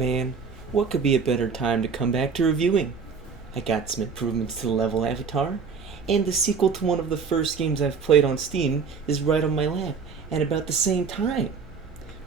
Man, what could be a better time to come back to reviewing? I got some improvements to the level avatar, and the sequel to one of the first games I've played on Steam is right on my lap at about the same time.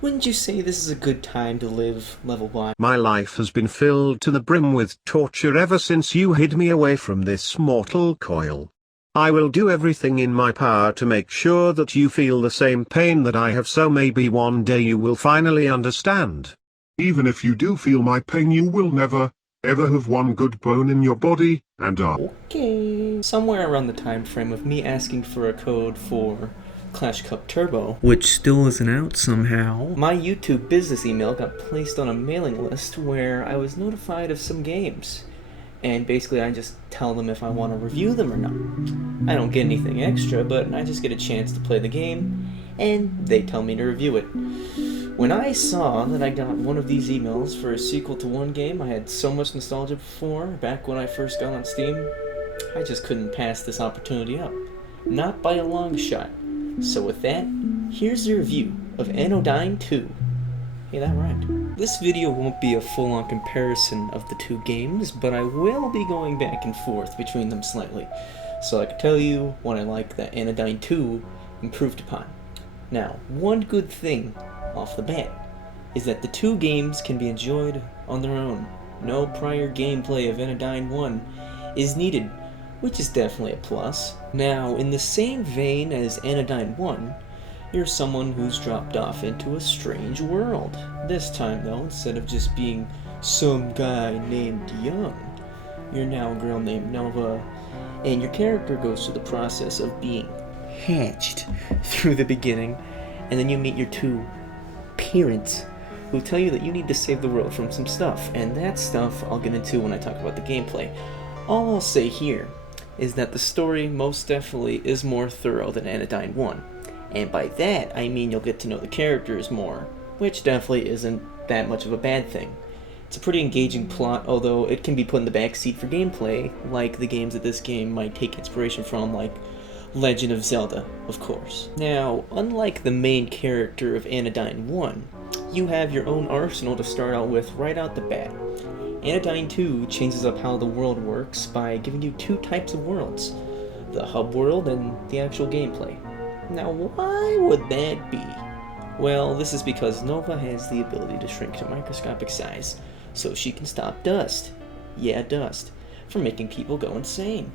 Wouldn't you say this is a good time to live level wise? My life has been filled to the brim with torture ever since you hid me away from this mortal coil. I will do everything in my power to make sure that you feel the same pain that I have, so maybe one day you will finally understand. Even if you do feel my pain, you will never, ever have one good bone in your body, and Okay. Somewhere around the time frame of me asking for a code for Clash Cup Turbo, which still isn't out somehow, my YouTube business email got placed on a mailing list where I was notified of some games. And basically I just tell them if I want to review them or not. I don't get anything extra, but I just get a chance to play the game, and they tell me to review it. When I saw that I got one of these emails for a sequel to one game I had so much nostalgia for back when I first got on Steam, I just couldn't pass this opportunity up. Not by a long shot. So with that, here's the review of Anodyne 2. Hey, that rhymed. This video won't be a full-on comparison of the two games, but I will be going back and forth between them slightly, so I can tell you what I like that Anodyne 2 improved upon. Now, one good thing off the bat is that the two games can be enjoyed on their own. No prior gameplay of Anodyne 1 is needed, which is definitely a plus. Now, in the same vein as Anodyne 1, you're someone who's dropped off into a strange world. This time, though, instead of just being some guy named Young, you're now a girl named Nova, and your character goes through the process of being hatched through the beginning, and then you meet your two parents who tell you that you need to save the world from some stuff, and that stuff I'll get into when I talk about the gameplay. All I'll say here is that the story most definitely is more thorough than Anodyne 1. And by that, I mean you'll get to know the characters more, which definitely isn't that much of a bad thing. It's a pretty engaging plot, although it can be put in the backseat for gameplay, like the games that this game might take inspiration from, like Legend of Zelda, of course. Now, unlike the main character of Anodyne 1, you have your own arsenal to start out with right out the bat. Anodyne 2 changes up how the world works by giving you two types of worlds, the hub world and the actual gameplay. Now, why would that be? Well, this is because Nova has the ability to shrink to microscopic size, so she can stop dust, dust, from making people go insane.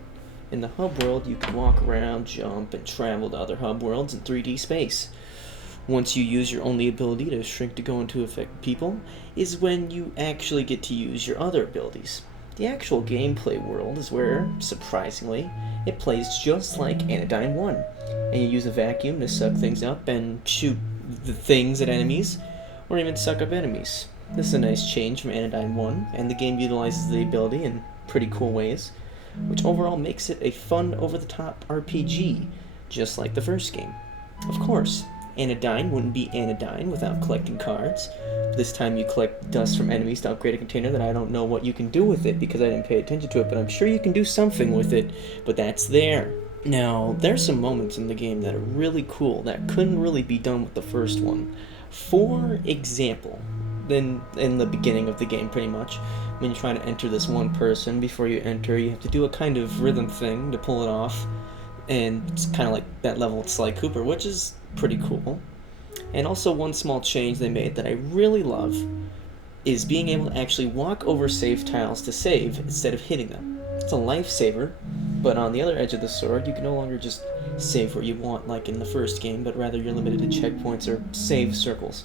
In the hub world, you can walk around, jump, and travel to other hub worlds in 3D space. Once you use your only ability to shrink to go into affect people, is when you actually get to use your other abilities. The actual gameplay world is where, surprisingly, it plays just like Anodyne 1, and you use a vacuum to suck things up and shoot the things at enemies, or even suck up enemies. This is a nice change from Anodyne 1, and the game utilizes the ability in pretty cool ways, which overall makes it a fun, over-the-top RPG, just like the first game. Of course, Anodyne wouldn't be Anodyne without collecting cards. This time you collect dust from enemies to upgrade a container that I don't know what you can do with it because I didn't pay attention to it, but I'm sure you can do something with it, but that's there. Now, there's some moments in the game that are really cool that couldn't really be done with the first one. For example, in the beginning of the game pretty much, when you're trying to enter this one person, before you enter you have to do a kind of rhythm thing to pull it off, and it's kind of like that level at Sly Cooper, which is pretty cool. And also one small change they made that I really love is being able to actually walk over save tiles to save instead of hitting them. It's a lifesaver, but on the other edge of the sword you can no longer just save where you want like in the first game, but rather you're limited to checkpoints or save circles.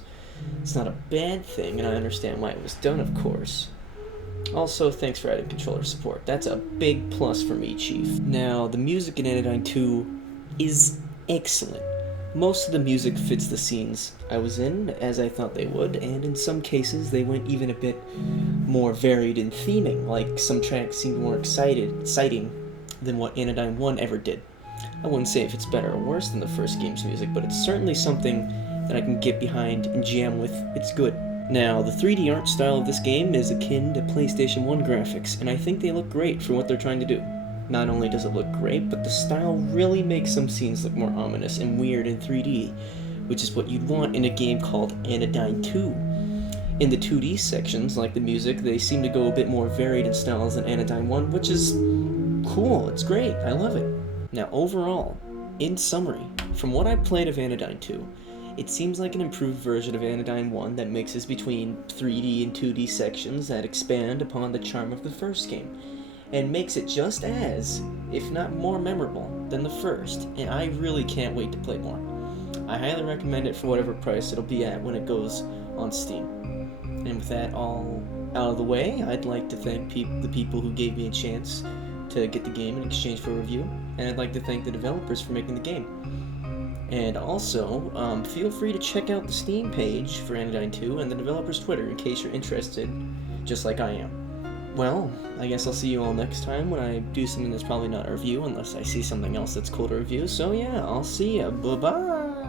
It's not a bad thing, and I understand why it was done, of course. Also, thanks for adding controller support. That's a big plus for me, Chief. Now, the music in Anodyne 2 is excellent. Most of the music fits the scenes I was in, as I thought they would, and in some cases they went even a bit more varied in theming, like some tracks seemed more exciting than what Anodyne 1 ever did. I wouldn't say if it's better or worse than the first game's music, but it's certainly something that I can get behind and jam with. It's good. Now, the 3D art style of this game is akin to PlayStation 1 graphics, and I think they look great for what they're trying to do. Not only does it look great, but the style really makes some scenes look more ominous and weird in 3D, which is what you'd want in a game called Anodyne 2. In the 2D sections, like the music, they seem to go a bit more varied in styles than Anodyne 1, which is cool. It's great. I love it. Now, overall, in summary, from what I played of Anodyne 2, it seems like an improved version of Anodyne 1 that mixes between 3D and 2D sections that expand upon the charm of the first game, and makes it just as, if not more memorable, than the first, and I really can't wait to play more. I highly recommend it for whatever price it'll be at when it goes on Steam. And with that all out of the way, I'd like to thank the people who gave me a chance to get the game in exchange for a review, and I'd like to thank the developers for making the game. And also, feel free to check out the Steam page for Anodyne 2 and the developer's Twitter in case you're interested, just like I am. Well, I guess I'll see you all next time when I do something that's probably not a review, unless I see something else that's cool to review. So yeah, I'll see ya. Bye-bye!